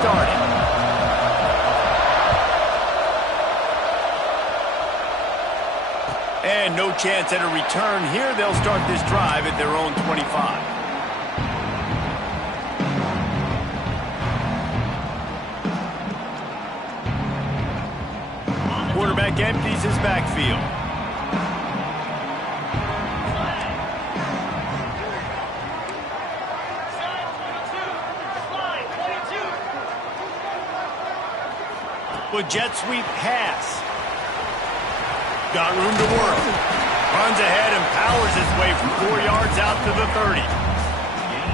started. And no chance at a return here. They'll start this drive at their own 25. Quarterback empties his backfield. With jet sweep pass. Got room to work. Runs ahead and powers his way from 4 yards out to the 30.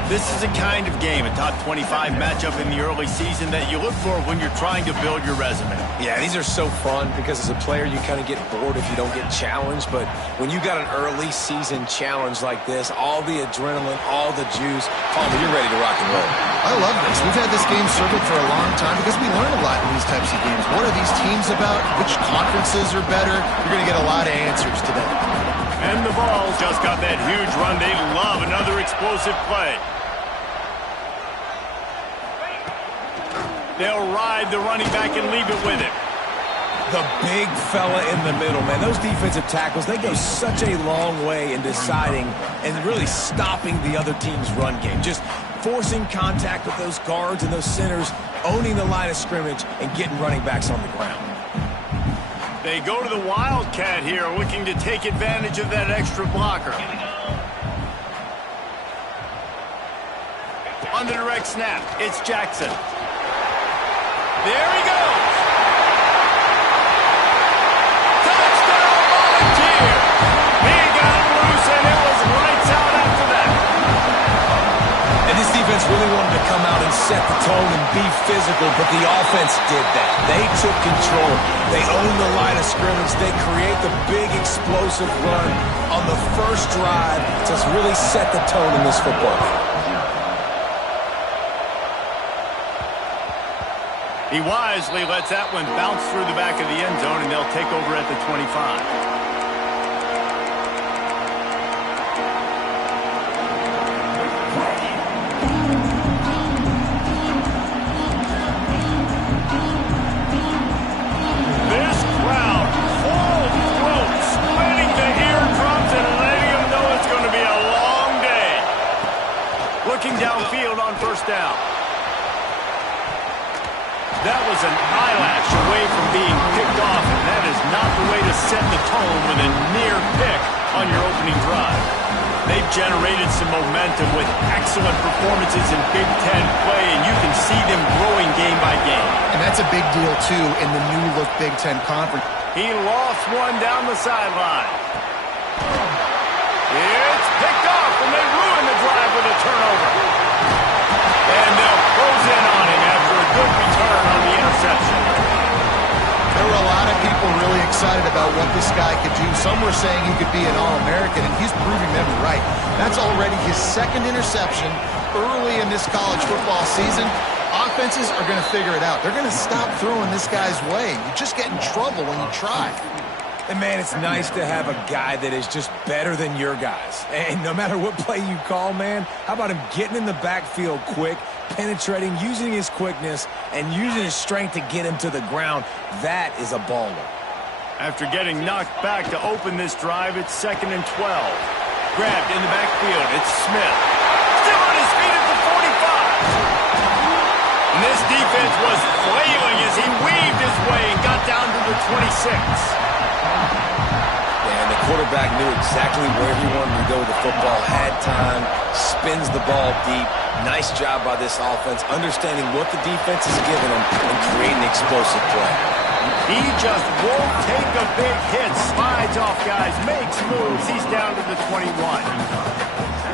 This is a kind of game, a top 25 matchup in the early season that you look for when you're trying to build your resume. Yeah, these are so fun because as a player you kind of get bored if you don't get challenged, but when you got an early season challenge like this, all the adrenaline, all the juice, Palmer, you're ready to rock and roll. I love this. We've had this game circled for a long time because we learn a lot in these types of games. What are these teams about? Which conferences are better? You're going to get a lot of answers today. And the ball just got that huge run. They love another explosive play. They'll ride the running back and leave it with him. The big fella in the middle, man. Those defensive tackles, they go such a long way in deciding and really stopping the other team's run game. Just forcing contact with those guards and those centers, owning the line of scrimmage, and getting running backs on the ground. They go to the Wildcat here, looking to take advantage of that extra blocker. On the direct snap, it's Jackson. There he goes. Touchdown, Volunteer. He got him loose, and it was lights out after that. And this defense really wanted to come out and set the tone and be physical, but the offense did that. They took control. They owned the line of scrimmage. They create the big explosive run on the first drive to really set the tone in this football game. He wisely lets that one bounce through the back of the end zone, and they'll take over at the 25. This crowd, full throat, splitting the eardrums and letting them know it's going to be a long day. Looking downfield on first down. That was an eyelash away from being picked off, and that is not the way to set the tone with a near pick on your opening drive. They've generated some momentum with excellent performances in Big Ten play, and you can see them growing game by game. And that's a big deal, too, in the new-look Big Ten Conference. He lost one down the sideline. It's picked off, and they ruin the drive with a turnover. And they'll close in on him after a good return on the interception. There were a lot of people really excited about what this guy could do. Some were saying he could be an All-American, and he's proving them right. That's already his second interception early in this college football season. Offenses are going to figure it out. They're going to stop throwing this guy's way. You just get in trouble when you try. And, man, it's nice to have a guy that is just better than your guys. And no matter what play you call, man, how about him getting in the backfield quick, penetrating, using his quickness, and using his strength to get him to the ground? That is a baller. After getting knocked back to open this drive, it's 2nd and 12. Grabbed in the backfield, it's Smith. Still on his feet at the 45. And this defense was flailing as he weaved his way and got down to the 26. And the quarterback knew exactly where he wanted to go with the football, had time, spins the ball deep. Nice job by this offense, understanding what the defense is giving them and creating explosive play. He just won't take a big hit, slides off guys, makes moves. He's down to the 21.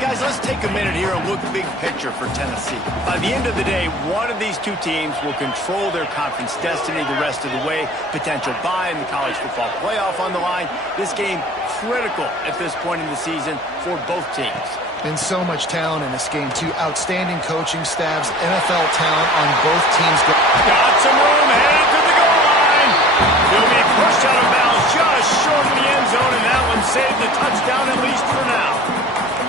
Guys, let's take a minute here and look big picture for Tennessee. By the end of the day, one of these two teams will control their conference destiny the rest of the way. Potential bye in the college football playoff on the line. This game critical at this point in the season for both teams. And so much talent in this game, too. Outstanding coaching staffs, NFL talent on both teams. Got some room, headed to the goal line. He'll be pushed out of bounds just short of the end zone, and that one saved the touchdown at least for now.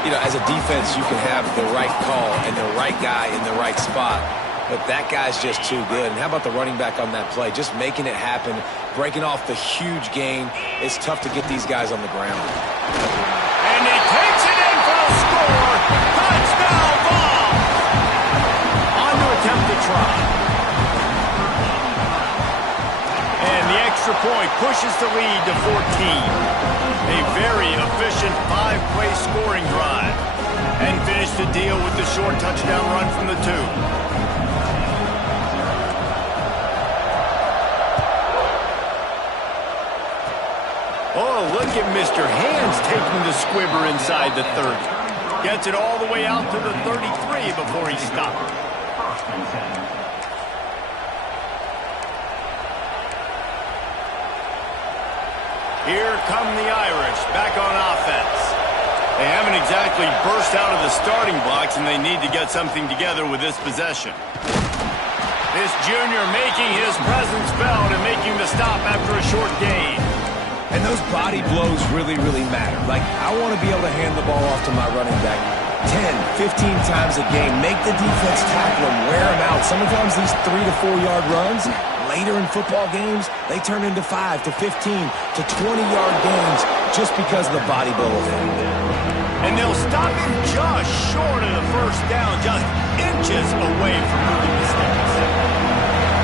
You know, as a defense, you can have the right call and the right guy in the right spot. but that guy's just too good. And how about the running back on that play? Just making it happen, breaking off the huge gain. It's tough to get these guys on the ground. And he takes it in for a score. Touchdown ball. On to attempt to try. And the extra point pushes the lead to 14. A very efficient 5-play scoring drive. And finish the deal with the short touchdown run from the 2. Oh, look at Mr. Hands taking the squibber inside the 30. Gets it all the way out to the 33 before he stopped. Here come the Irish back on offense. They haven't exactly burst out of the starting blocks, and they need to get something together with this possession. This junior making his presence felt and making the stop after a short gain. And those body blows really, really matter. Like, I want to be able to hand the ball off to my running back 10, 15 times a game. Make the defense tackle him, wear him out. Sometimes these 3 to 4 yard runs, later in football games, they turn into 5 to 15 to 20-yard gains just because of the body blow effect. And they'll stop him just short of the first down, just inches away from moving the sticks.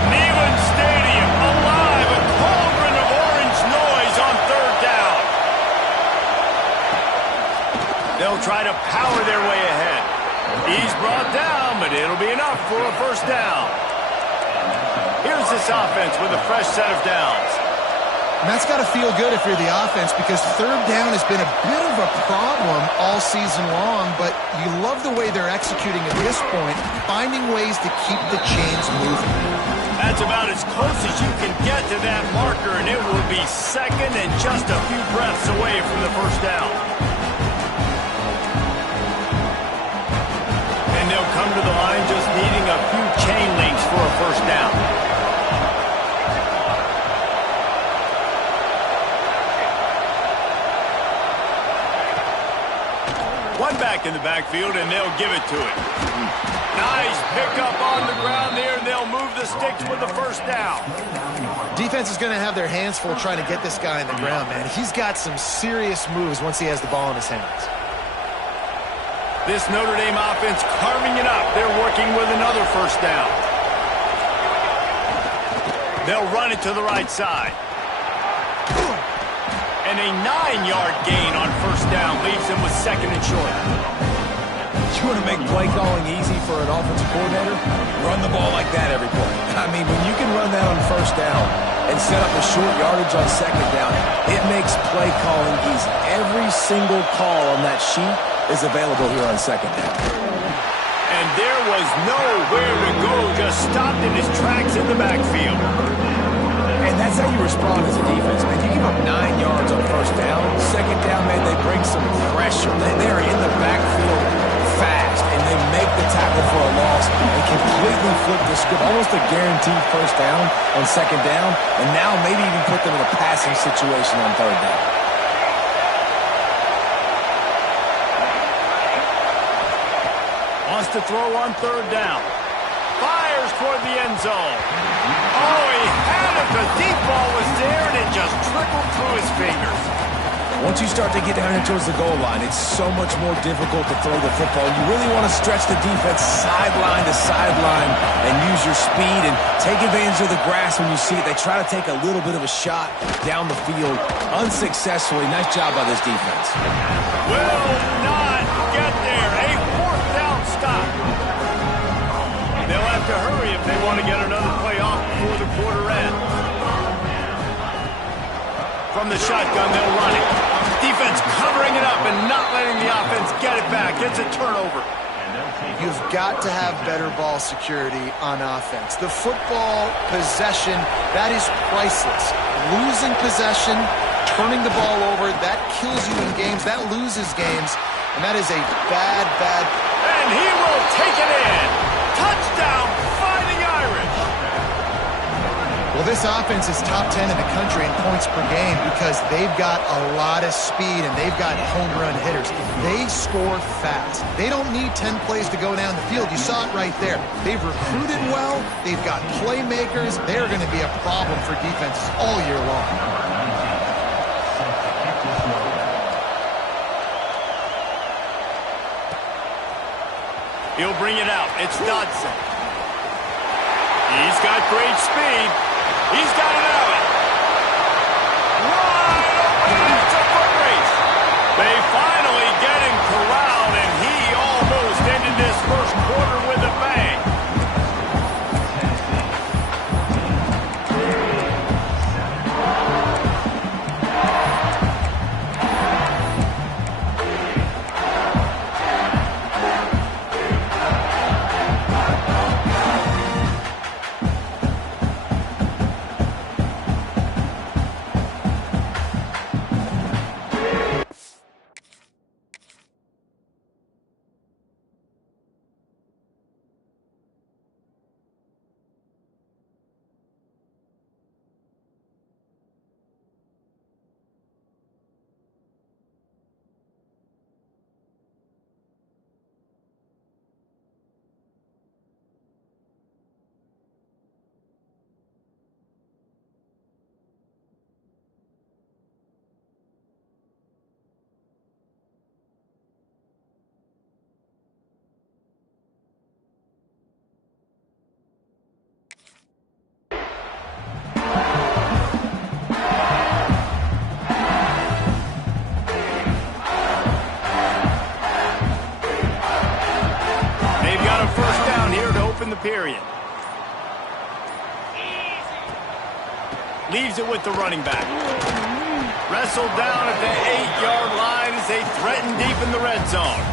Neyland Stadium alive, a cauldron of orange noise on third down. They'll try to power their way ahead. He's brought down, but it'll be enough for a first down. Here's this offense with a fresh set of downs. And that's got to feel good if you're the offense, because third down has been a bit of a problem all season long, but you love the way they're executing at this point, finding ways to keep the chains moving. That's about as close as you can get to that marker, and it will be second and just a few breaths away from the first down. And they'll come to the line just needing a few chain links for a first down. One back in the backfield, and they'll give it to it. Nice pickup on the ground there, and they'll move the sticks with the first down. Defense is going to have their hands full trying to get this guy in the ground, man. He's got some serious moves once he has the ball in his hands. This Notre Dame offense carving it up. They're working with another first down. They'll run it to the right side. And a 9-yard gain on first down leaves them with second and short. You want to make play calling easy for an offensive coordinator? Run the ball like that every play. I mean, when you can run that on first down and set up a short yardage on second down, it makes play calling easy. Every single call on that sheet is available here on second down. And there was nowhere to go, just stopped in his tracks in the backfield. And that's how you respond as a defense, man. You give up 9 yards on first down. Second down, man, they bring some pressure. They're in the backfield fast, and they make the tackle for a loss and completely flip the script. Almost a guaranteed first down on second down, and now maybe even put them in a passing situation on third down. Wants to throw on third down. Fires toward the end zone. Oh, he had it. The deep ball was there, and it just trickled through his fingers. Once you start to get down here towards the goal line, it's so much more difficult to throw the football. You really want to stretch the defense sideline to sideline and use your speed and take advantage of the grass when you see it. They try to take a little bit of a shot down the field unsuccessfully. Nice job by this defense. Will not get there. A fourth down stop. They'll have to hurry if they want to get another play off before the quarter ends. From the shotgun, they'll run it. Defense covering it up and not letting the offense get it back. It's a turnover. You've got to have better ball security on offense. The football possession, that is priceless. Losing possession, turning the ball over, that kills you in games. That loses games. And that is a bad. And he will take it in. Touchdown, Fighting Irish. Well, This offense is top 10 in the country in points per game because they've got a lot of speed and they've got home run hitters. They score fast. They don't need 10 plays to go down the field. You saw it right there. They've recruited well. They've got playmakers. They're going to be a problem for defenses all year long. He'll bring it out. It's Dodson. He's got great speed. He's got an alley. Wide open. It's a foot race. They finally get him corralled, and he almost ended this first quarter with a bang. The period. Leaves it with the running back. Wrestled down at the 8-yard line as they threaten deep in the red zone.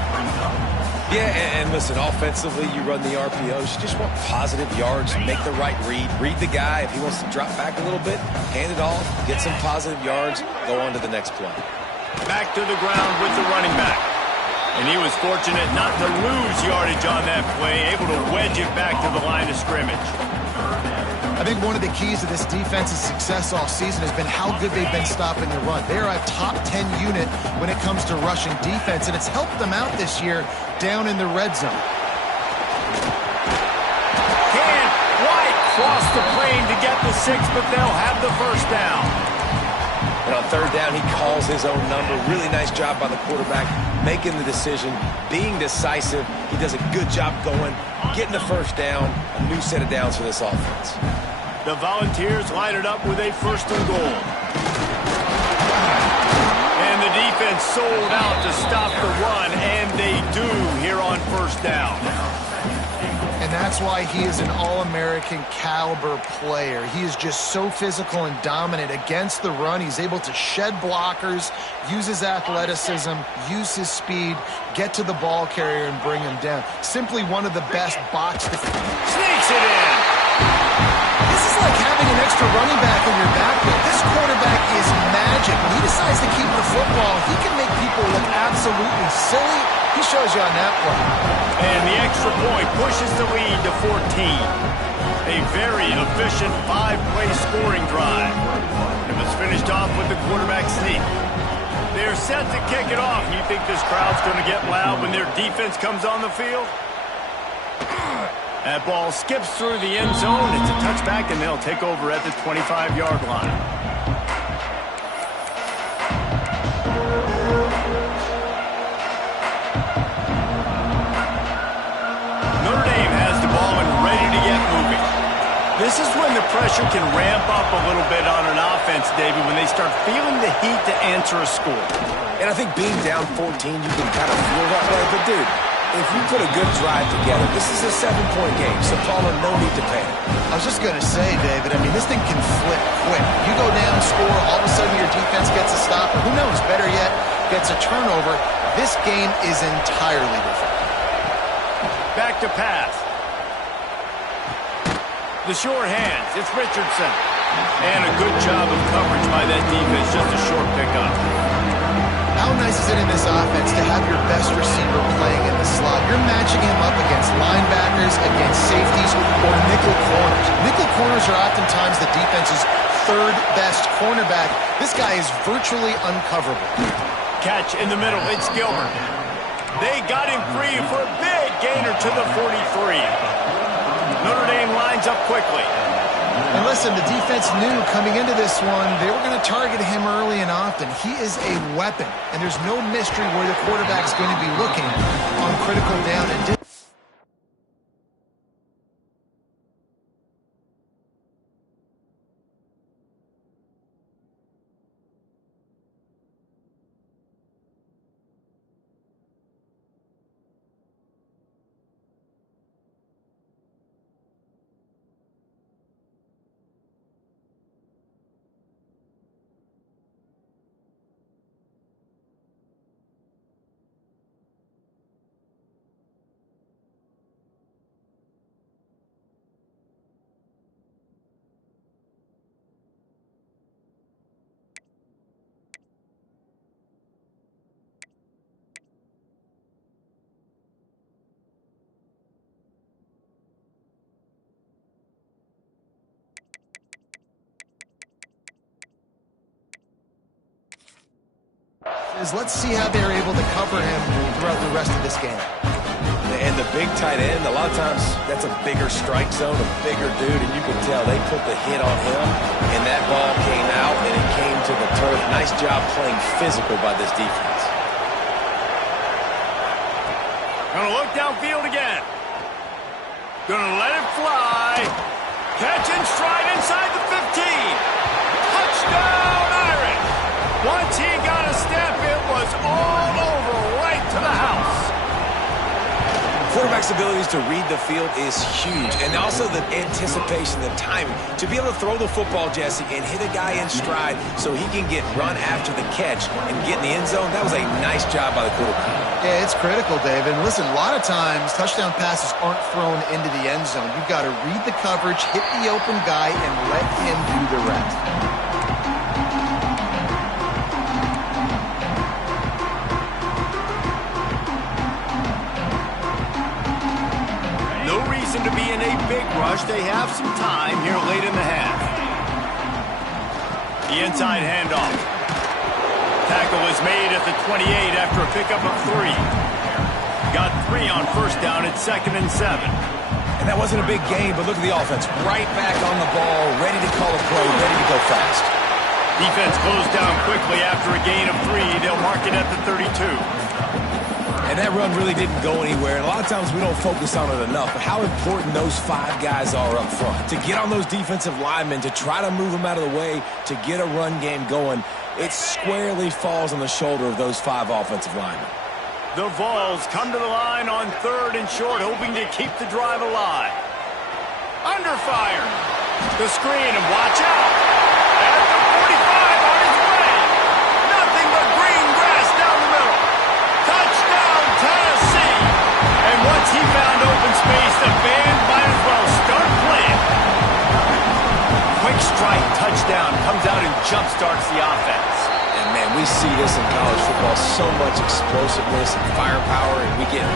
Yeah, and listen, offensively, you run the RPOs. You just want positive yards, make the right read. Read the guy. If he wants to drop back a little bit, hand it off, get some positive yards, go on to the next play. Back to the ground with the running back. And he was fortunate not to lose yardage on that play, able to wedge it back to the line of scrimmage. I think one of the keys to this defense's success all season has been how good they've been stopping the run. They are a top 10 unit when it comes to rushing defense, and it's helped them out this year down in the red zone. Can White cross the plane to get the 6, but they'll have the first down. And on third down, he calls his own number. Really nice job by the quarterback, making the decision, being decisive. He does a good job going, getting the first down, a new set of downs for this offense. The Volunteers line it up with a 1st and goal. And the defense sold out to stop the run, and they do here on 1st down. And that's why he is an All-American caliber player. He is just so physical and dominant against the run. He's able to shed blockers, use his athleticism, use his speed, get to the ball carrier and bring him down. Simply one of the best box defenders. Sneaks it in. This is like having an extra running back in your backfield. This quarterback is magic. When he decides to keep the football, he can make people look absolutely silly. He shows you on that play. And the extra point pushes the lead to 14. A very efficient 5-play scoring drive. It was finished off with the quarterback sneak. They're set to kick it off. You think this crowd's going to get loud when their defense comes on the field? That ball skips through the end zone. It's a touchback, and they'll take over at the 25-yard line. Notre Dame has the ball and ready to get moving. This is when the pressure can ramp up a little bit on an offense, David, when they start feeling the heat to answer a score. And I think being down 14, you can kind of feel that way. But, dude, if you put a good drive together, this is a 7-point game, so Paula, no need to panic. I was just going to say, David, I mean, this thing can flip quick. You go down, score, all of a sudden your defense gets a stop, or who knows, better yet, gets a turnover. This game is entirely different. Back to pass. The short hands, it's Richardson. And a good job of coverage by that defense, just a short pickup. How nice is it in this offense to have your best receiver playing in the slot? You're matching him up against linebackers, against safeties, or nickel corners. Nickel corners corners are oftentimes the defense's third best cornerback. This guy is virtually uncoverable. Catch in the middle. It's Gilbert. They got him free for a big gainer to the 43. Notre Dame lines up quickly. And listen, the defense knew coming into this one, they were going to target him early and often. He is a weapon, and there's no mystery where the quarterback's going to be looking on critical down and let's see how they're able to cover him throughout the rest of this game. And the big tight end, a lot of times that's a bigger strike zone, a bigger dude, and you can tell they put the hit on him, and that ball came out, and it came to the turf. Nice job playing physical by this defense. Gonna look downfield again. Gonna let it fly. Catch and stride inside the 15. Touchdown, Irish. Once he got a step, it was all over right to the house. Quarterback's abilities to read the field is huge, and also the anticipation, the timing. To be able to throw the football, Jesse, and hit a guy in stride so he can get run after the catch and get in the end zone, that was a nice job by the quarterback. Yeah, it's critical, David. And listen, a lot of times touchdown passes aren't thrown into the end zone. You've got to read the coverage, hit the open guy, and let him do the rest. To be in a big rush. They have some time here late in the half. The inside handoff. Tackle is made at the 28 after a pickup of 3. Got 3 on first down at 2nd and 7. And that wasn't a big gain, but look at the offense. Right back on the ball, ready to call a play, ready to go fast. Defense closed down quickly after a gain of 3. They'll mark it at the 32. And that run really didn't go anywhere. And a lot of times we don't focus on it enough. But how important those 5 guys are up front. To get on those defensive linemen, to try to move them out of the way, to get a run game going, it squarely falls on the shoulder of those 5 offensive linemen. The Vols come to the line on 3rd and short, hoping to keep the drive alive. Under fire. The screen, and watch out. At the 45 on his way. Nothing but green grass down the middle. Touchdown, Tennessee. And once he found open space, the band might as well start playing. Quick strike touchdown comes out and jump-starts the offense. And, man, we see this in college football, so much explosiveness and firepower, and we get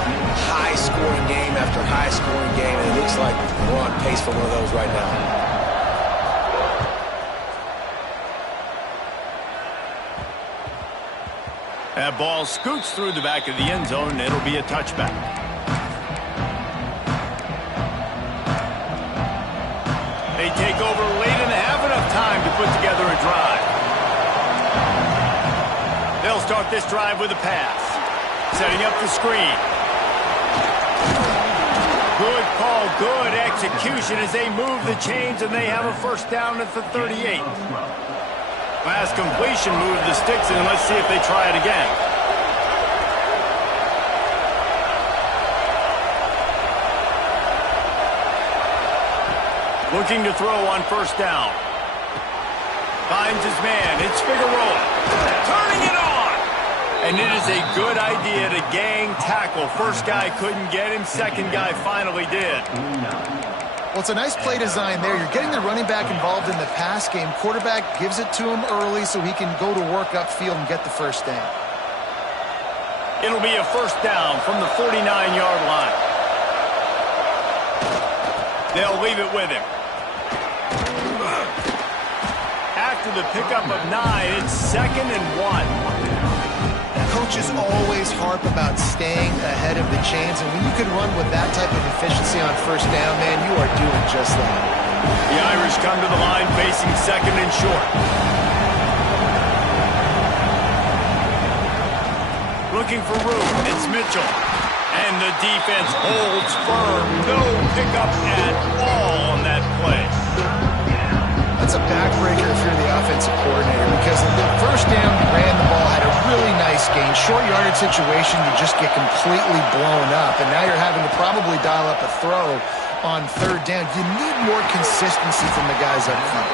high-scoring game after high-scoring game, and it looks like we're on pace for one of those right now. That ball scoots through the back of the end zone, and it'll be a touchback. They take over late in the half, enough time to put together a drive. They'll start this drive with a pass. Setting up the screen. Good call, good execution as they move the chains, and they have a first down at the 38. Pass completion, move the sticks, and let's see if they try it again. Looking to throw on first down. Finds his man. It's Figueroa. Turning it on. And it is a good idea to gang tackle. First guy couldn't get him. Second guy finally did. Well, it's a nice play design there. You're getting the running back involved in the pass game. Quarterback gives it to him early so he can go to work upfield and get the first down. It'll be a first down from the 49-yard line. They'll leave it with him. after the pickup of 9. It's 2nd and 1. Coaches always harp about staying ahead of the chains, and when you can run with that type of efficiency on first down, man, you are doing just that. The Irish come to the line facing 2nd and short. Looking for room, it's Mitchell. And the defense holds firm. No pickup at all on that play. That's a backbreaker if you're the offensive coordinator, because the first down, you ran the ball, had a really nice gain. Short yardage situation, you just get completely blown up, and now you're having to probably dial up a throw on 3rd down. You need more consistency from the guys up front.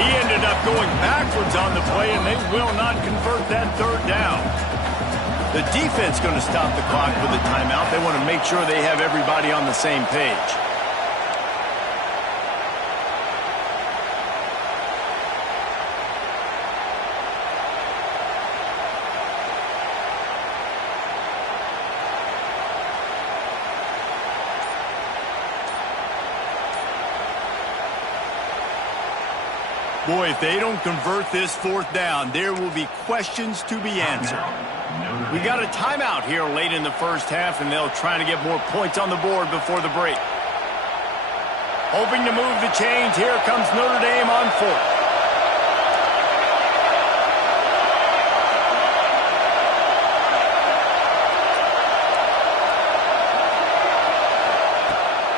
He ended up going backwards on the play, and they will not convert that 3rd down. The defense going to stop the clock with a timeout. They want to make sure they have everybody on the same page. Boy, if they don't convert this 4th down, there will be questions to be answered. We got a timeout here late in the first half, and they'll try to get more points on the board before the break. Hoping to move the chains. Here comes Notre Dame on 4th.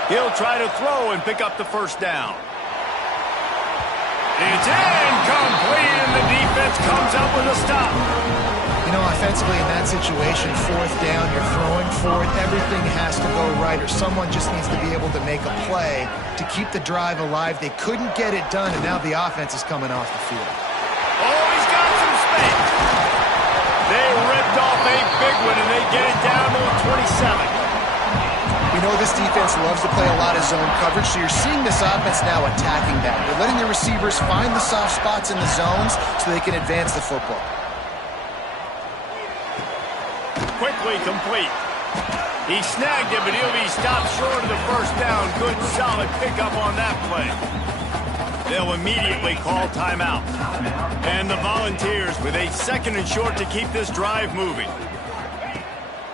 He'll try to throw and pick up the first down. It's incomplete, and the defense comes up with a stop. You know, offensively in that situation, 4th down, you're throwing for it. Everything has to go right, or someone just needs to be able to make a play to keep the drive alive. They couldn't get it done, and now the offense is coming off the field. Oh, he's got some space. They ripped off a big one, and they get it down to the 27. You know, this defense loves to play a lot of zone coverage, so you're seeing this offense now attacking that. They're letting their receivers find the soft spots in the zones so they can advance the football. Quickly complete. He snagged it, but he'll be stopped short of the first down. Good, solid pickup on that play. They'll immediately call timeout. And the Volunteers with a 2nd and short to keep this drive moving.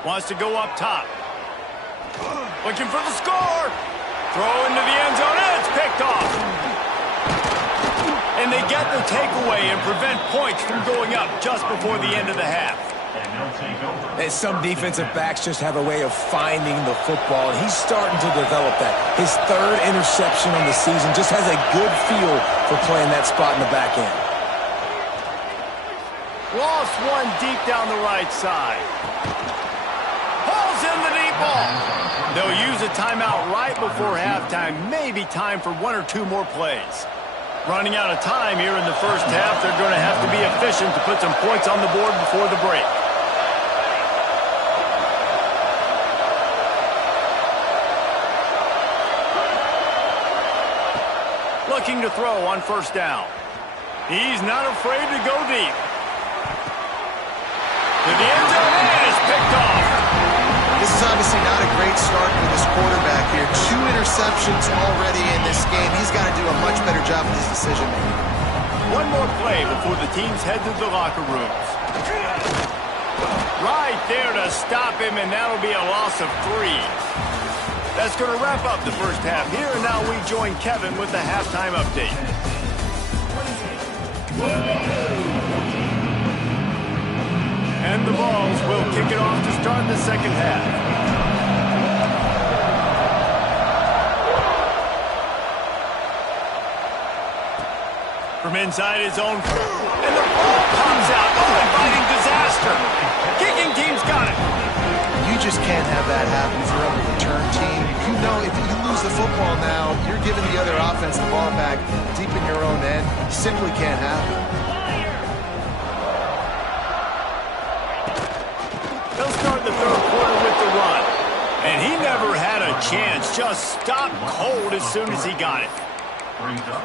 Wants to go up top. Looking for the score. Throw into the end zone. And it's picked off. And they get the takeaway and prevent points from going up just before the end of the half. And some defensive backs just have a way of finding the football, and he's starting to develop that. His 3rd interception on the season, just has a good feel for playing that spot in the back end. Lost one deep down the right side. Pulls in the deep ball. They'll use a timeout right before halftime. Maybe time for 1 or 2 more plays. Running out of time here in the first half. They're going to have to be efficient to put some points on the board before the break. Looking to throw on 1st down. He's not afraid to go deep. To the end zone, and it's picked off. This is obviously not a great start for this quarterback here. 2 interceptions already in this game. He's got to do a much better job with his decision-making. One more play before the teams head to the locker rooms. Right there to stop him, and that'll be a loss of 3. That's going to wrap up the first half here, and now we join Kevin with the halftime update. And the Vols will kick it off to start the second half. From inside his own, and the ball comes out. Oh, inviting disaster. Kicking team's got it. You just can't have that happen if you're on a return team. You know if you lose the football now, you're giving the other offense the ball back deep in your own end. Simply can't happen. They'll start the 3rd quarter with the run. And he never had a chance. Just stopped cold as soon as he got it.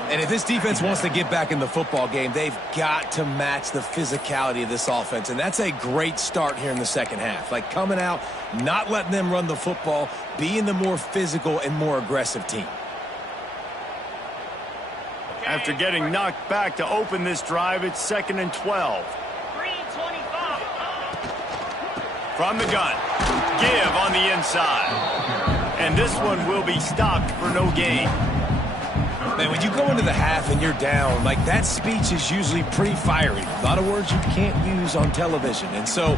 And if this defense wants to get back in the football game, they've got to match the physicality of this offense. And that's a great start here in the second half. Like coming out, not letting them run the football, being the more physical and more aggressive team. After getting knocked back to open this drive, it's 2nd and 12. From the gun, give on the inside. And this one will be stopped for no gain. Man, when you go into the half and you're down, like that speech is usually pretty fiery. A lot of words you can't use on television. And so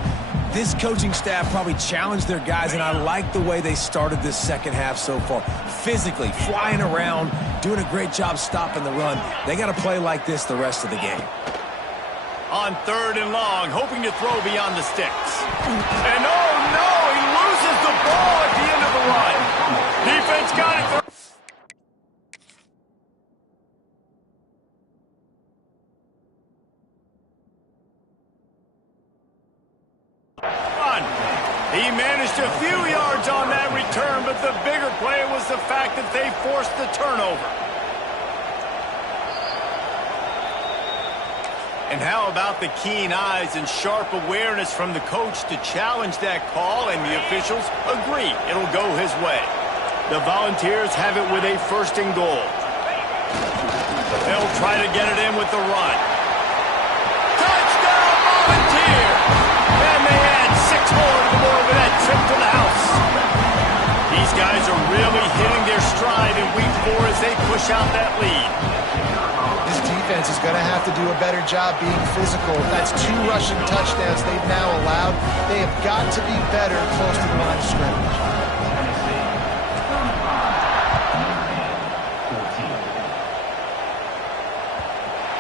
this coaching staff probably challenged their guys, and I like the way they started this second half so far. Physically, flying around, doing a great job stopping the run. They got to play like this the rest of the game. On 3rd and long, hoping to throw beyond the sticks. And oh no, he loses the ball at the end of the run. Defense got it. He managed a few yards on that return, but the bigger play was the fact that they forced the turnover. And how about the keen eyes and sharp awareness from the coach to challenge that call, and the officials agree it'll go his way. The Volunteers have it with a 1st and goal. They'll try to get it in with the run. Touchdown, Volunteers! And they add 6 more to the board with that trip to the house. These guys are really hitting their stride in week 4 as they push out that lead. This defense is going to have to do a better job being physical. That's 2 rushing touchdowns they've now allowed. They have got to be better close to the line of scrimmage.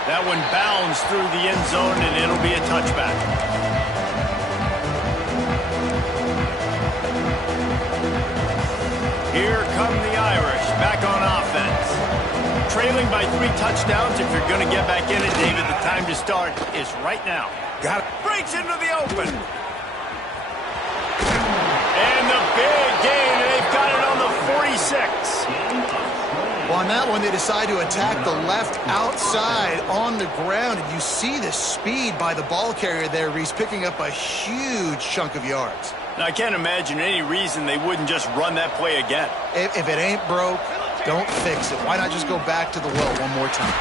That one bounds through the end zone, and it'll be a touchback. Here come the Irish, back on offense. Trailing by 3 touchdowns. If you're going to get back in it, David, the time to start is right now. Got it. Breaks into the open. And the big gain, and they've got it on the 46. Well, on that one, they decide to attack the left outside on the ground. And you see the speed by the ball carrier there, Reese, picking up a huge chunk of yards. Now, I can't imagine any reason they wouldn't just run that play again. If it ain't broke, don't fix it. Why not just go back to the well one more time?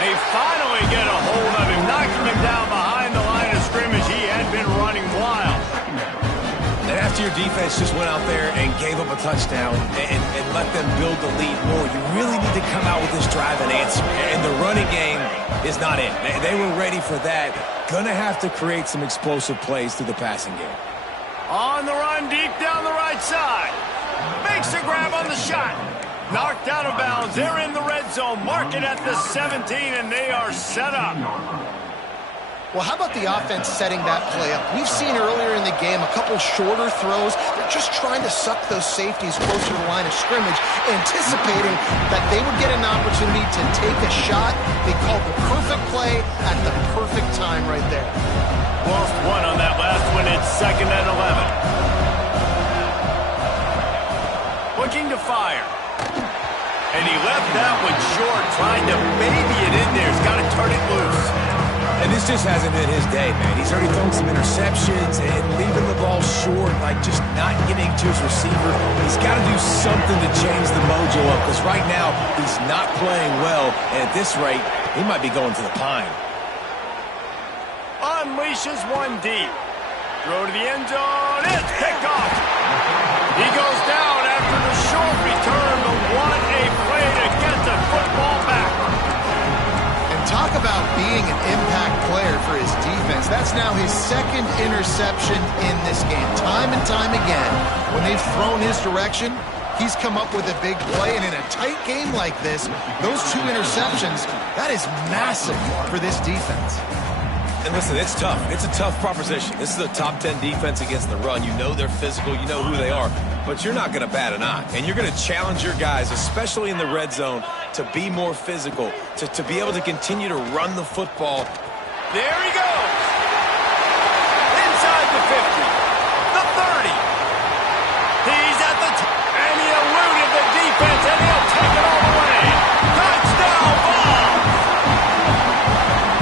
They finally get a hold of him, knocking him down behind the line of scrimmage. He had been running wild. And after your defense just went out there and gave up a touchdown and let them build the lead more, you really need to come out with this drive and answer. And the running game is not it. They were ready for that. Going to have to create some explosive plays through the passing game. On the run, deep down the right side. Makes a grab on the shot. Knocked out of bounds. They're in the red zone. Mark it at the 17, and they are set up. Well, how about the offense setting that play up? We've seen earlier in the game a couple shorter throws. They're just trying to suck those safeties closer to the line of scrimmage, anticipating that they would get an opportunity to take a shot. They called the perfect play at the perfect time right there. Lost one on that last one. It's 2nd and 11. Looking to fire. And he left that one short, trying to baby it in there. He's got to turn it loose. And this just hasn't been his day, man. He's already thrown some interceptions and leaving the ball short, like just not getting to his receiver. He's got to do something to change the mojo up, because right now he's not playing well. And at this rate, he might be going to the pine. Unleashes one deep. Throw to the end zone. It's picked off. He goes down after the short return, but what a play to get the football back. And talk about being an impact player for his defense. That's now his 2nd interception in this game. Time and time again, when they've thrown his direction, he's come up with a big play. And in a tight game like this, those 2 interceptions, that is massive for this defense. And listen, it's tough. It's a tough proposition. This is a top 10 defense against the run. You know they're physical. You know who they are. But you're not going to bat an eye. And you're going to challenge your guys, especially in the red zone, to be more physical, to be able to continue to run the football. There he goes. Inside the 50. The 30. He's at the and he eluded the defense, and he'll take it all the way. Touchdown ball.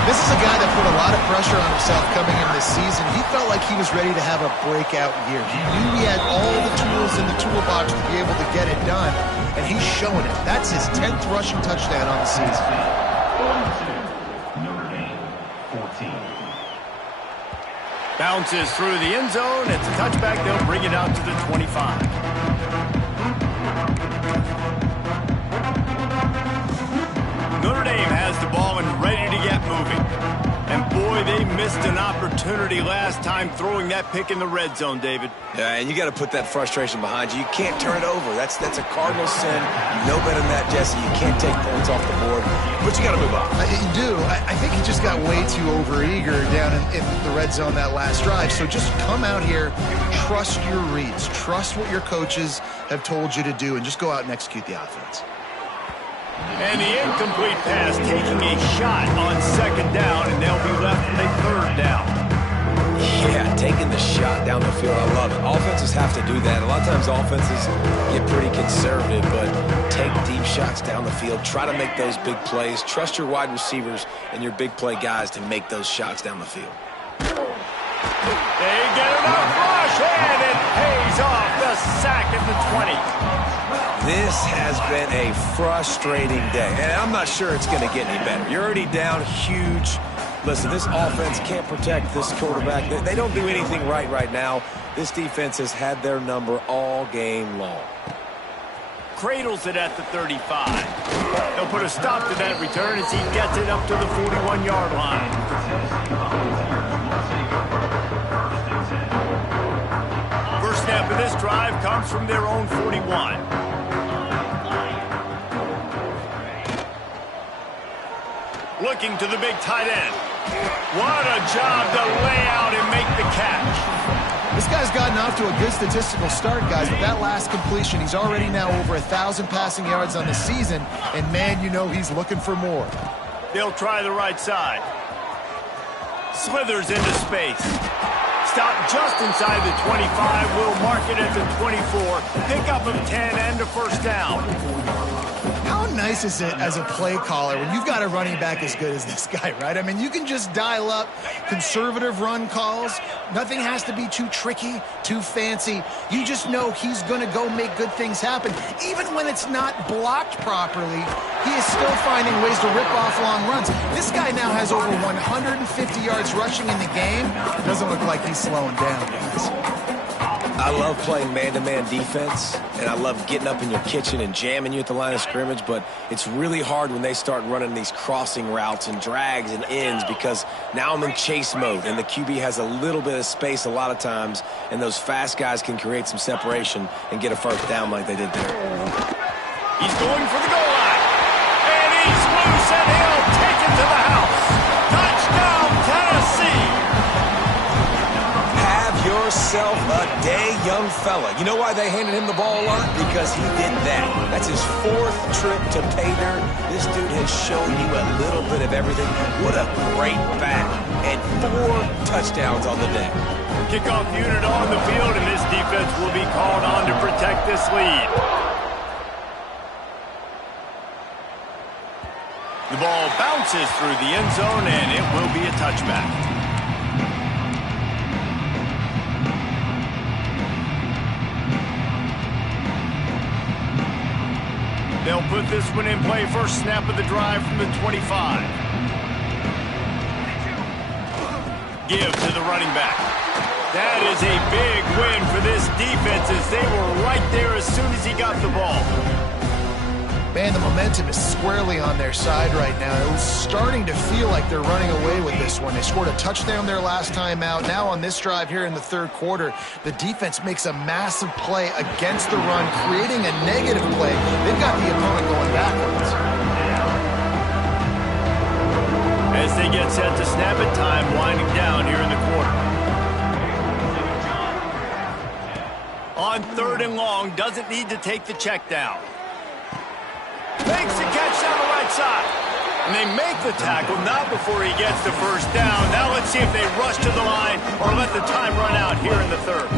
This is a guy that put a lot of pressure pressure on himself coming into this season. He felt like he was ready to have a breakout year. He knew he had all the tools in the toolbox to be able to get it done, and he's showing it. That's his 10th rushing touchdown on the season. Notre Dame, 14. Bounces through the end zone. It's a touchback. They'll bring it out to the 25. Notre Dame has the ball and ready to get moving. And boy, they missed an opportunity last time throwing that pick in the red zone, David. Yeah, and you got to put that frustration behind you. You can't turn it over. That's a cardinal sin. You know better than that, Jesse. You can't take points off the board, but you got to move on. You do. I think he just got way too overeager down in the red zone that last drive. So just come out here, trust your reads, trust what your coaches have told you to do, and just go out and execute the offense. And the incomplete pass taking a shot on second down, and they'll be left with a third down. Yeah, taking the shot down the field, I love it. Offenses have to do that. A lot of times offenses get pretty conservative, but take deep shots down the field. Try to make those big plays. Trust your wide receivers and your big play guys to make those shots down the field. They get enough rush, and it pays off. The sack at the 20. This has been a frustrating day, and I'm not sure it's going to get any better. You're already down huge. Listen, this offense can't protect this quarterback. They don't do anything right now. This defense has had their number all game long. Cradles it at the 35. They'll put a stop to that return as he gets it up to the 41-yard line. First snap of this drive comes from their own 41. Looking to the big tight end. What a job to lay out and make the catch. This guy's gotten off to a good statistical start, guys, but that last completion, he's already now over 1,000 passing yards on the season, and man, you know he's looking for more. They'll try the right side. Slithers into space. Stop just inside the 25. We'll mark it at the 24. Pickup of 10 and a first down. How nice is it as a play caller when you've got a running back as good as this guy, right? I mean, you can just dial up conservative run calls. Nothing has to be too tricky, too fancy. You just know he's going to go make good things happen. Even when it's not blocked properly, he is still finding ways to rip off long runs. This guy now has over 150 yards rushing in the game. Doesn't look like he's slowing down, guys. I love playing man-to-man defense, and I love getting up in your kitchen and jamming you at the line of scrimmage, but it's really hard when they start running these crossing routes and drags and ends because now I'm in chase mode, and the QB has a little bit of space a lot of times, and those fast guys can create some separation and get a first down like they did there. He's going for the goal line, and he's loose, and he'll take it to the house. Touchdown, Tennessee! Yourself a day, young fella. You know why they handed him the ball a lot? Because he did that. That's his 4th trip to pay dirt. This dude has shown you a little bit of everything. What a great back. And 4 touchdowns on the day. Kickoff unit on the field, and this defense will be called on to protect this lead. The ball bounces through the end zone, and it will be a touchback. They'll put this one in play. First snap of the drive from the 25. Give to the running back. That is a big win for this defense as they were right there as soon as he got the ball. Man, the momentum is squarely on their side right now. It was starting to feel like they're running away with this one. They scored a touchdown their last time out. Now on this drive here in the 3rd quarter, the defense makes a massive play against the run, creating a negative play. They've got the opponent going backwards. As they get set to snap it, time winding down here in the quarter. On 3rd and long, doesn't need to take the check down. Makes the catch down the right side. And they make the tackle, not before he gets the first down. Now let's see if they rush to the line or let the time run out here in the 3rd.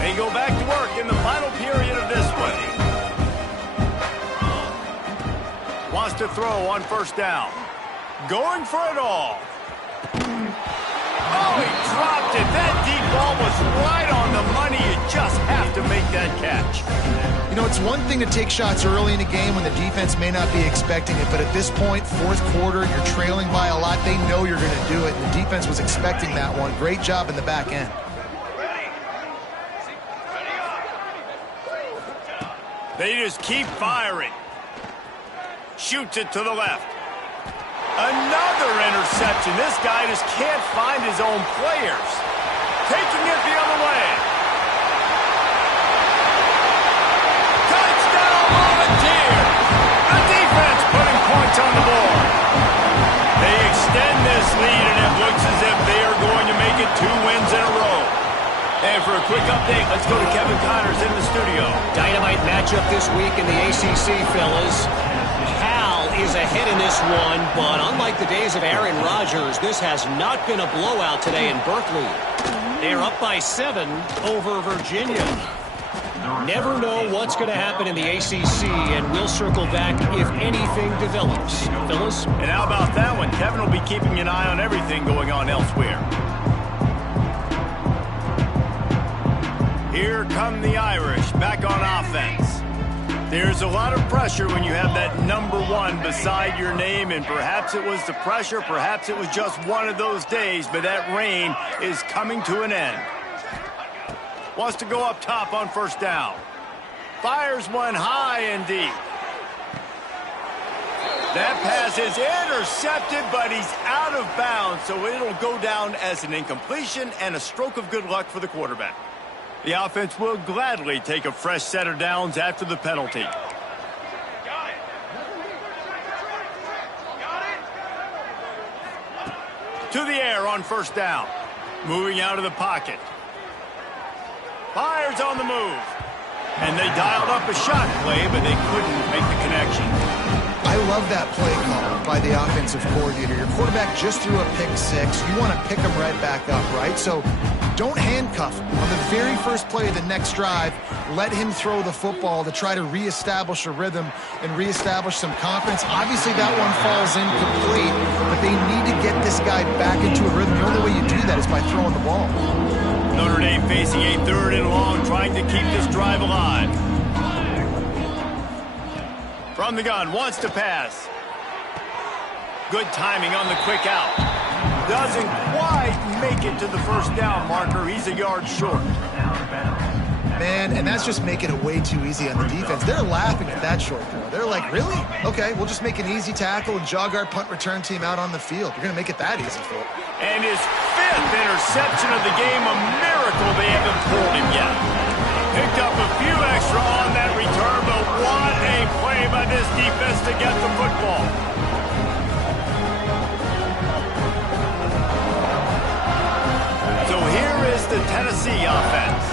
They go back to work in the final period of this one. to throw on first down. Going for it all. Oh, he dropped it. That deep ball was right on the money. You just have to make that catch. You know, it's one thing to take shots early in a game when the defense may not be expecting it, but at this point, fourth quarter, you're trailing by a lot. They know you're going to do it, and the defense was expecting that one. Great job in the back end. They just keep firing. Shoots it to the left. Another interception. This guy just can't find his own players. Taking it the other way. Touchdown, Volunteers! The defense putting points on the board. They extend this lead, and it looks as if they are going to make it 2 wins in a row. And for a quick update, let's go to Kevin Connors in the studio. Dynamite matchup this week in the ACC, fellas. Cal is ahead in this one, but unlike the days of Aaron Rodgers, this has not been a blowout today in Berkeley. They're up by 7 over Virginia. Never know what's going to happen in the ACC, and we'll circle back if anything develops. Fellas? And how about that one? Kevin will be keeping an eye on everything going on elsewhere. Here come the Irish, back on offense. There's a lot of pressure when you have that number 1 beside your name, and perhaps it was the pressure, perhaps it was just one of those days, but that reign is coming to an end. Wants to go up top on first down. Fires one high and deep. That pass is intercepted, but he's out of bounds, so it'll go down as an incompletion and a stroke of good luck for the quarterback. The offense will gladly take a fresh set of downs after the penalty. To the air on first down. Moving out of the pocket. Fires on the move. And they dialed up a shot play, but they couldn't make the connection. I love that play call by the offensive coordinator. Your quarterback just threw a pick 6. You want to pick him right back up, right? So don't handcuff him. On the very first play of the next drive, let him throw the football to try to reestablish a rhythm and reestablish some confidence. Obviously, that one falls incomplete, but they need to get this guy back into a rhythm. The only way you do that is by throwing the ball. Notre Dame facing a 3rd and long, trying to keep this drive alive. From the gun, wants to pass. Good timing on the quick out. Doesn't quite make it to the first down marker. He's a yard short. Man, and that's just making it way too easy on the defense. They're laughing at that short throw. They're like, really? Okay, we'll just make an easy tackle and jog our punt return team out on the field. You're going to make it that easy for it. And his 5th interception of the game, a miracle they haven't pulled him yet. Picked up a few extra on that return, but what a play by this defense to get the football. So here is the Tennessee offense.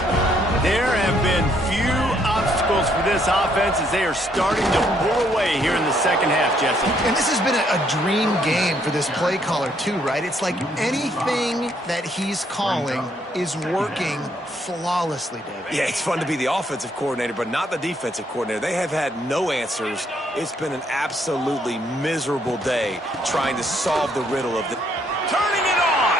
There have been few obstacles for this offense as they are starting to pull away here in the second half, Jesse. And this has been a dream game for this play caller too, right? It's like anything that he's calling is working flawlessly, David. Yeah, it's fun to be the offensive coordinator, but not the defensive coordinator. They have had no answers. It's been an absolutely miserable day trying to solve the riddle of the... Turning it on!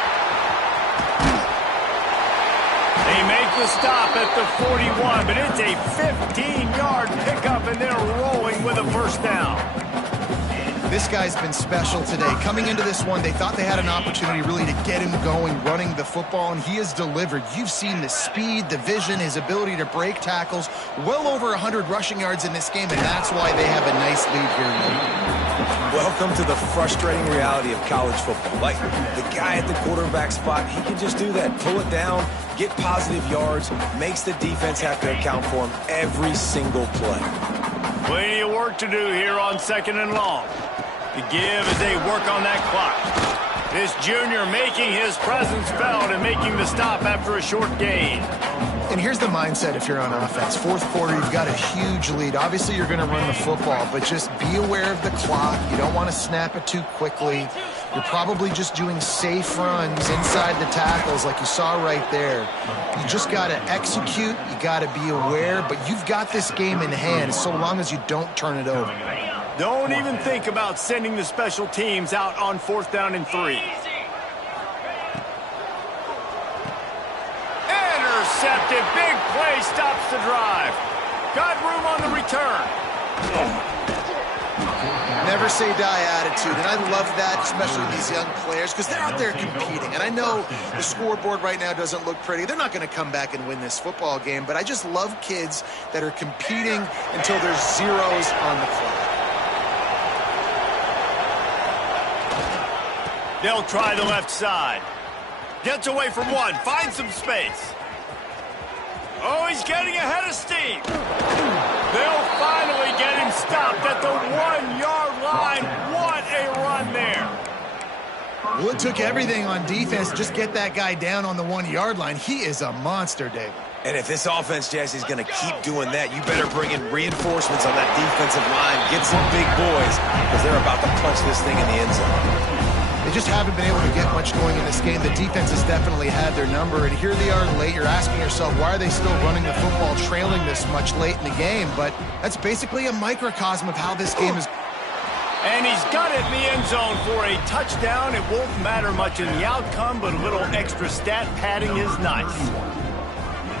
They make the stop at the 41, but it's a 15-yard pickup, and they're rolling with a first down. This guy's been special today. Coming into this one, they thought they had an opportunity really to get him going, running the football, and he has delivered. You've seen the speed, the vision, his ability to break tackles. Well over 100 rushing yards in this game, and that's why they have a nice lead here. Welcome to the frustrating reality of college football. Like, the guy at the quarterback spot, he can just do that. Pull it down, get positive yards, makes the defense have to account for him every single play. Plenty of work to do here on 2nd and long. The give as they work on that clock. This junior making his presence felt and making the stop after a short gain. And here's the mindset if you're on offense. Fourth quarter, you've got a huge lead. Obviously, you're going to run the football, but just be aware of the clock. You don't want to snap it too quickly. You're probably just doing safe runs inside the tackles like you saw right there. You just got to execute. You got to be aware, but you've got this game in hand so long as you don't turn it over. Don't even think about sending the special teams out on 4th down and 3. Intercepted. Big play stops the drive. Got room on the return. Never say die attitude, and I love that, especially these young players, because they're out there competing. And I know the scoreboard right now doesn't look pretty. They're not going to come back and win this football game, but I just love kids that are competing until there's zeros on the clock. They'll try the left side. Gets away from one, finds some space. Oh, he's getting ahead of steam. They'll finally get him stopped at the 1-yard line. What a run there. Well, it took everything on defense to just get that guy down on the 1-yard line. He is a monster, David. And if this offense, Jesse, is going to keep doing that, you better bring in reinforcements on that defensive line. Get some big boys, because they're about to punch this thing in the end zone. They just haven't been able to get much going in this game. The defense has definitely had their number, and here they are late. You're asking yourself, why are they still running the football, trailing this much late in the game? But that's basically a microcosm of how this game is. And he's got it in the end zone for a touchdown. It won't matter much in the outcome, but a little extra stat padding is nice.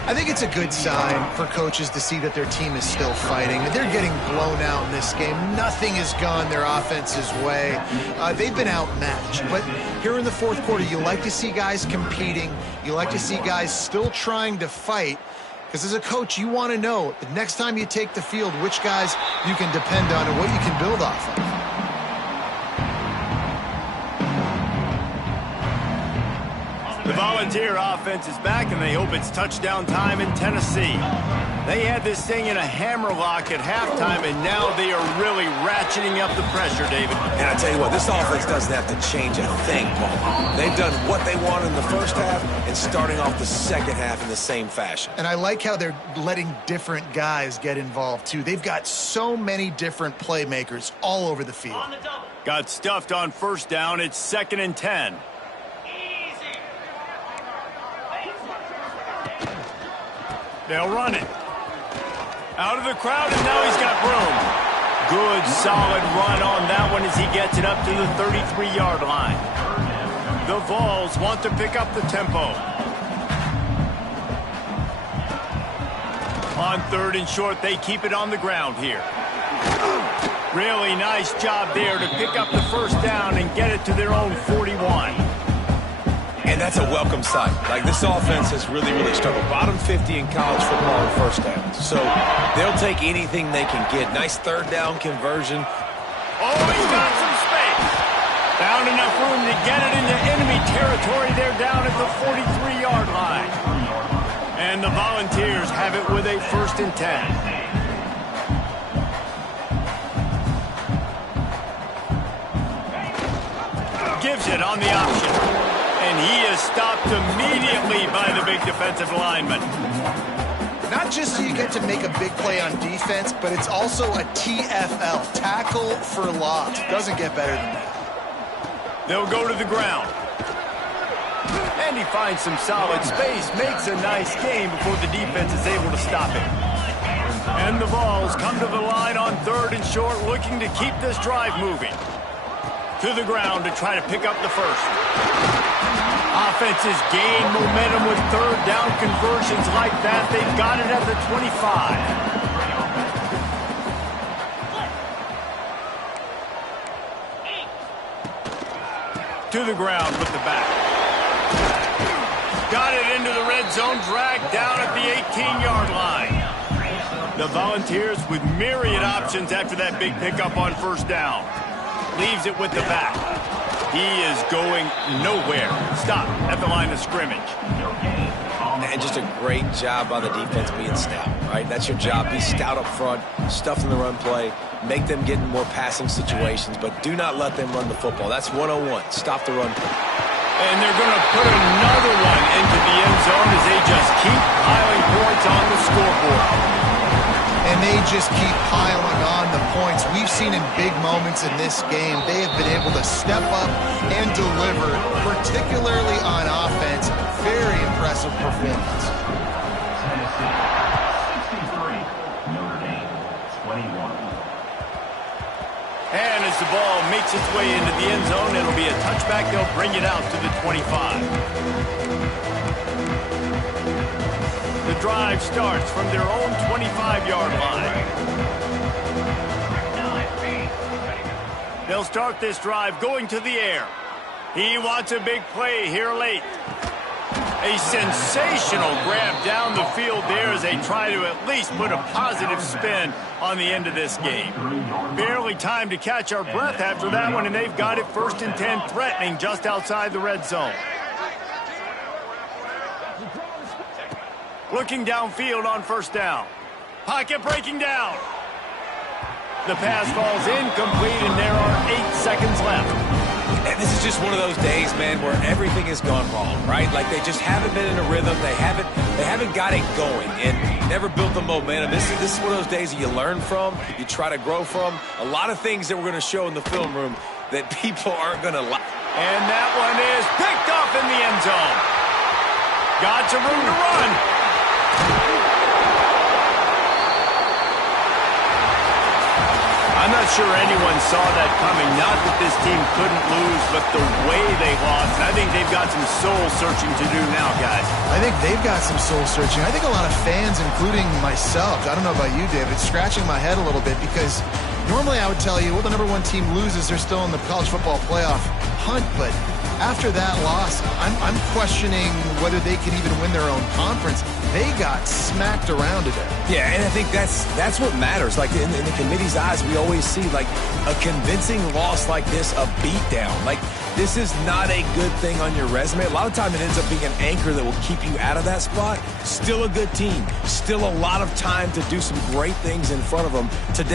I think it's a good sign for coaches to see that their team is still fighting. They're getting blown out in this game. Nothing has gone their offense's way. They've been outmatched. But here in the fourth quarter, you like to see guys competing. You like to see guys still trying to fight. Because as a coach, you want to know the next time you take the field, which guys you can depend on and what you can build off of. The Volunteer offense is back, and they hope it's touchdown time in Tennessee. They had this thing in a hammerlock at halftime, and now they are really ratcheting up the pressure, David. And I tell you what, this offense doesn't have to change a thing, Paul. They've done what they wanted in the first half and starting off the second half in the same fashion. And I like how they're letting different guys get involved, too. They've got so many different playmakers all over the field. Got stuffed on 1st down. It's 2nd and 10. They'll run it. Out of the crowd, and now he's got room. Good, solid run on that one as he gets it up to the 33-yard line. The Vols want to pick up the tempo. On 3rd and short, they keep it on the ground here. Really nice job there to pick up the 1st down and get it to their own 41. And that's a welcome sight. Like, this offense has really struggled. Bottom 50 in college football in 1st downs. So they'll take anything they can get. Nice 3rd down conversion. Oh, he's got some space. Found enough room to get it into enemy territory. They're down at the 43-yard line. And the Volunteers have it with a 1st and 10. Gives it on the option. And he is stopped immediately by the big defensive lineman. Not just so you get to make a big play on defense, but it's also a TFL, tackle for loss. Doesn't get better than that. They'll go to the ground. And he finds some solid space, makes a nice game before the defense is able to stop him. And the Vols come to the line on 3rd and short, looking to keep this drive moving. To the ground to try to pick up the 1st. Offenses gain momentum with 3rd down conversions like that. They've got it at the 25. To the ground with the back. Got it into the red zone, dragged down at the 18-yard line. The Volunteers with myriad options after that big pickup on 1st down. Leaves it with the back. He is going nowhere. Stop at the line of scrimmage. And just a great job by the defense being stout, right? That's your job. Be stout up front, stuff in the run play, make them get in more passing situations, but do not let them run the football. That's 101. Stop the run play. And they're going to put another one into the end zone as they just keep piling points on the scoreboard. And they just keep piling on the points. We've seen in big moments in this game, they have been able to step up and deliver, particularly on offense. Very impressive performance. Tennessee 63, Notre Dame 21. receives the ball, makes its way into the end zone. It'll be a touchback. They'll bring it out to the 25. The drive starts from their own 25-yard line. They'll start this drive going to the air. He wants a big play here late. A sensational grab down the field there as they try to at least put a positive spin on the end of this game. Barely time to catch our breath after that one, and they've got it 1st and 10, threatening just outside the red zone. Looking downfield on 1st down. Pocket breaking down. The pass falls incomplete, and there are 8 seconds left. And this is just one of those days, man, where everything has gone wrong, right? Like they just haven't been in a rhythm. They haven't got it going and never built the momentum. This is one of those days that you learn from, you try to grow from. A lot of things that we're going to show in the film room that people aren't going to like. And that one is picked off in the end zone. Got some room to run. I'm not sure anyone saw that coming. Not that this team couldn't lose, but the way they lost. And I think they've got some soul-searching to do now, guys. I think they've got some soul-searching. I think a lot of fans, including myself, I don't know about you, David, scratching my head a little bit because normally I would tell you, well, the #1 team loses, they're still in the college football playoff hunt. But after that loss, I'm questioning whether they can even win their own conference. They got smacked around today. Yeah, and I think that's what matters. Like in the committee's eyes, we always see like a convincing loss like this, a beatdown. Like this is not a good thing on your resume. A lot of time it ends up being an anchor that will keep you out of that spot. Still a good team. Still a lot of time to do some great things in front of them. Today